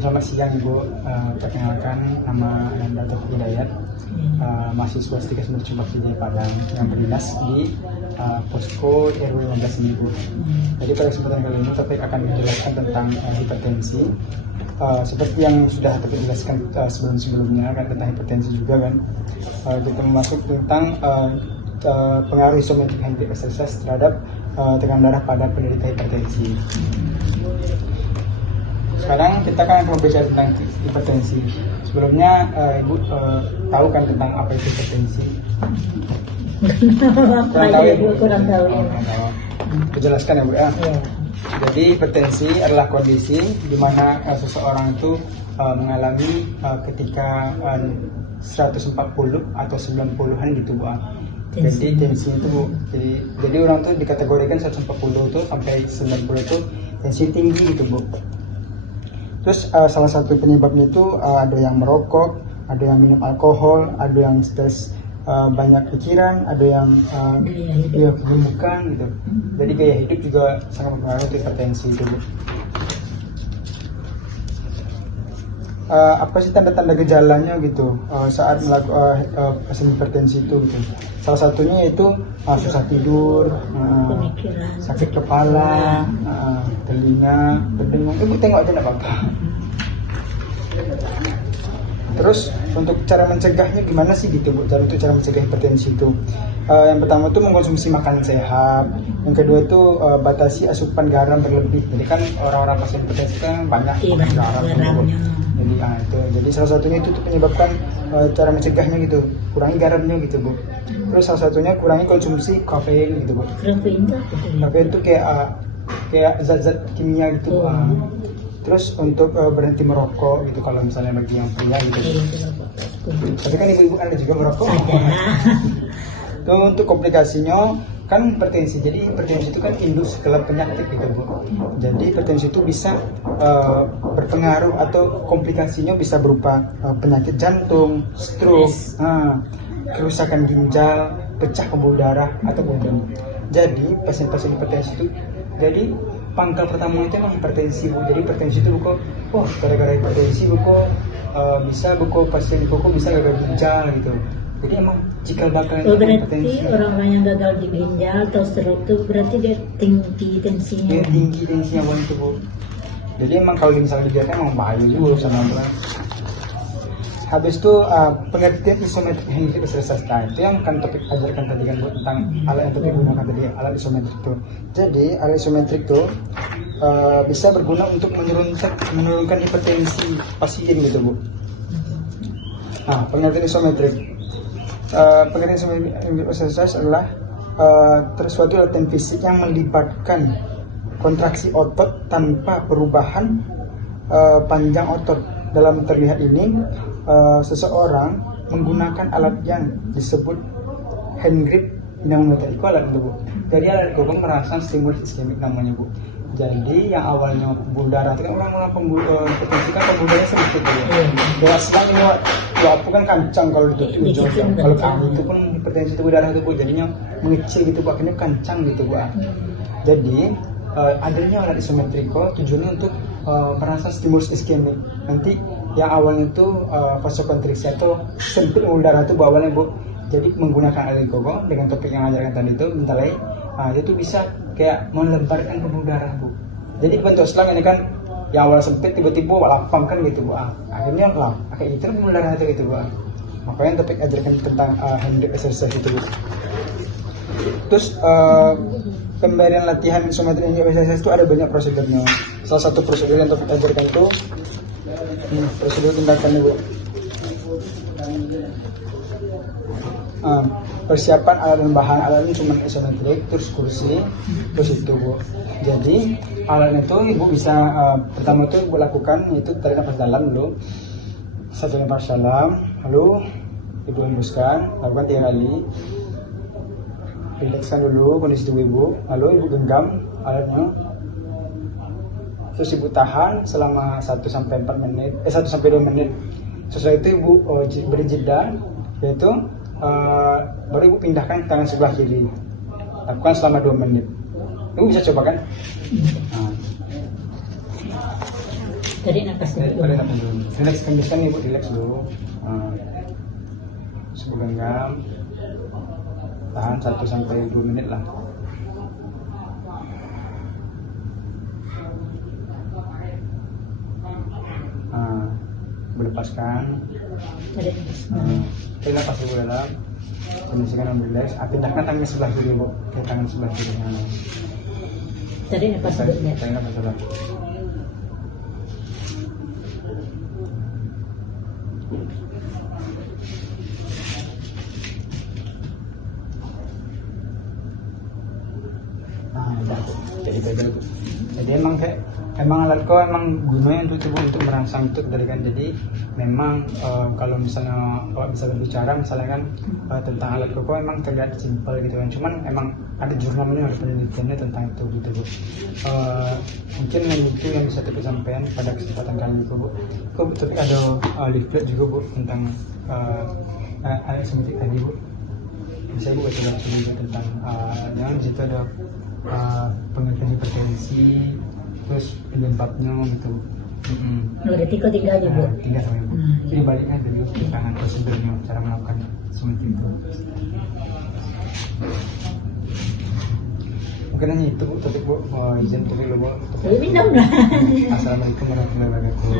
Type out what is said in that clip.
Selamat siang Ibu, perkenalkan nama Ananda Taufik Hidayat, mahasiswa Stika Sumber Cibak Hijai Padang yang berdinas di Posko RW 15 ini Ibu. Jadi pada kesempatan kali ini Taufik akan menjelaskan tentang hipertensi. Seperti yang sudah Taufik jelaskan sebelum-sebelumnya kan tentang hipertensi juga kan. Kita masuk tentang pengaruh isometrik handbrake exercise terhadap tekanan darah pada penderita hipertensi. Sekarang kita kan akan berbicara tentang hipertensi. Sebelumnya Ibu tahu kan tentang apa itu hipertensi? Kurang tahu. Jelaskan ya Bu ya. Jadi hipertensi adalah kondisi di mana seseorang itu mengalami ketika 140 atau 90-an gitu Bu. Jadi tensi itu Bu. Jadi orang tuh dikategorikan 140 itu sampai 90 itu tensi tinggi gitu Bu. Terus salah satu penyebabnya itu ada yang merokok, ada yang minum alkohol, ada yang stres banyak pikiran, ada yang kegemukan gitu. Jadi gaya hidup juga sangat mempengaruhi untuk hipertensi itu. Apa sih tanda-tanda gejalanya gitu saat melakukan pasien hipertensi itu gitu. Salah satunya yaitu susah tidur, sakit kepala, telinga, berdengung. Ibu tengok aja enggak apa-apa. Terus untuk cara mencegahnya gimana sih gitu Bu? Untuk cara mencegah hipertensi itu yang pertama itu mengkonsumsi makanan sehat. Yang kedua itu batasi asupan garam berlebih. Jadi kan orang-orang pasien hipertensi kan banyak garam. Jadi salah satunya itu menyebabkan cara mencegahnya gitu, kurangi garamnya gitu Bu. Terus salah satunya kurangi konsumsi kafein gitu Bu. Kafein itu kayak zat-zat kimia gitu. Terus untuk berhenti merokok gitu kalau misalnya bagi yang pria gitu. Tapi kan ibu-ibu Anda juga merokok. Itu untuk komplikasinya kan hipertensi. Jadi hipertensi itu kan induk segala penyakit gitu Bu. Jadi hipertensi itu bisa berpengaruh atau komplikasinya bisa berupa penyakit jantung, stroke, kerusakan ginjal, pecah pembuluh darah atau bunuh. Jadi pasien-pasien hipertensi itu jadi pangkal pertama itu emang hipertensi Bu. Jadi hipertensi itu buku, gara-gara hipertensi buku bisa buku pasien buku bisa gagal ginjal gitu. Jadi emang jika bakal berarti orang-orang yang gagal di ginjal atau stroke itu berarti dia tinggi tensinya. Dia tinggi tensinya Bu itu Bu. Jadi emang kalau misalnya dibiarkan emang bahaya juga sama Bu. Habis itu pengertian isometrik handbrake exercise itu yang kan topik ajarkan tadi kan Bu tentang alat yang topik gunakan tadi, alat isometrik itu. Jadi alat isometrik itu bisa berguna untuk menurunkan hipertensi pasien gitu Bu. Nah, pengertian isometrik. Pengertian isometrik exercise adalah suatu latihan fisik yang melibatkan kontraksi otot tanpa perubahan panjang otot. Dalam terlihat ini seseorang menggunakan alat yang disebut hand grip yang itu alat itu Bu. Jadi alat itu kan merangsang stimulus iskemik namanya Bu. Jadi yang awalnya pembuluh darah itu kan orang-orang hipertensi kan pembuluh darah sedikit Bu. Ya selang ini waktu kan kancang kalau ditutup kalau kami itu pun hipertensi itu darah itu Bu. Jadinya mengecil gitu Bu, akhirnya kancang gitu Bu. Jadi adanya alat isometriko tujuannya untuk merangsang stimulus iskemik. Nanti yang awalnya itu vasokonstriksi atau sempit pembuluh darah itu awalnya Bu. Jadi menggunakan alat gogo dengan topik yang ajarkan tadi itu mentalai, itu bisa kayak melebarkan pembuluh darah Bu. Jadi bentuk selang ini kan yang awal sempit tiba-tiba lapang kan gitu Bu. Akhirnya lapang, kayak itu pembuluh darah itu gitu Bu. Makanya topik ajarkan tentang handbrake exercise itu Bu. Terus pemberian latihan isometrik handbrake exercise itu ada banyak prosedurnya. Salah satu prosedur yang topik ajarkan itu prosedur tindakan Bu. Persiapan alat dan bahan alatnya cuma isometrik, terus kursi, terus itu Bu. Jadi alatnya itu Ibu bisa pertama itu Ibu lakukan itu tarik nafas dalam dulu, 1 nafas dalam, lalu Ibu hembuskan, lakukan 3 kali. Rilekskan dulu kondisi tubuh Ibu, lalu Ibu genggam alatnya. Terus Ibu tahan selama 1 sampai 2 menit. Setelah itu Ibu beri jeda, yaitu baru Ibu pindahkan tangan sebelah kiri. Lakukan selama 2 menit. Ibu bisa coba kan? Tadi napas dulu. Pada napas dulu. Relax kan nih bu, relax dulu. Coba genggam. Tahan 1 sampai 2 menit lah. Melepaskan. Tarik napas. Tarik napas dulu dalam. Kondisikan relax. Pindahkan tangan sebelah kiri bu, ke tangan sebelah kiri. Tarik napas dulu. Tarik napas dulu. Jadi emang alat kau emang gunanya untuk merangsang itu dari kan. Jadi memang kalau misalnya bisa berbicara misalnya kan tentang alat kau emang terlihat simpel gitu kan. Cuman emang ada jurnalnya, ada penelitiannya tentang itu gitu bu. Mungkin itu yang bisa kita sampaikan pada kesempatan kali ini bu. Kau tapi ada leaflet juga bu tentang ayat semetik tadi bu. Bisa bu baca juga tentang yang di situ ada pengertian hipertensi, terus penyebabnya gitu. Berarti kau tinggal juga. Tinggal sama ibu. Ini baliknya dulu tangan prosedurnya cara melakukan seperti itu. Mungkin hanya itu bu, tapi bu izin dulu bu. Minum lah. Assalamualaikum warahmatullahi wabarakatuh.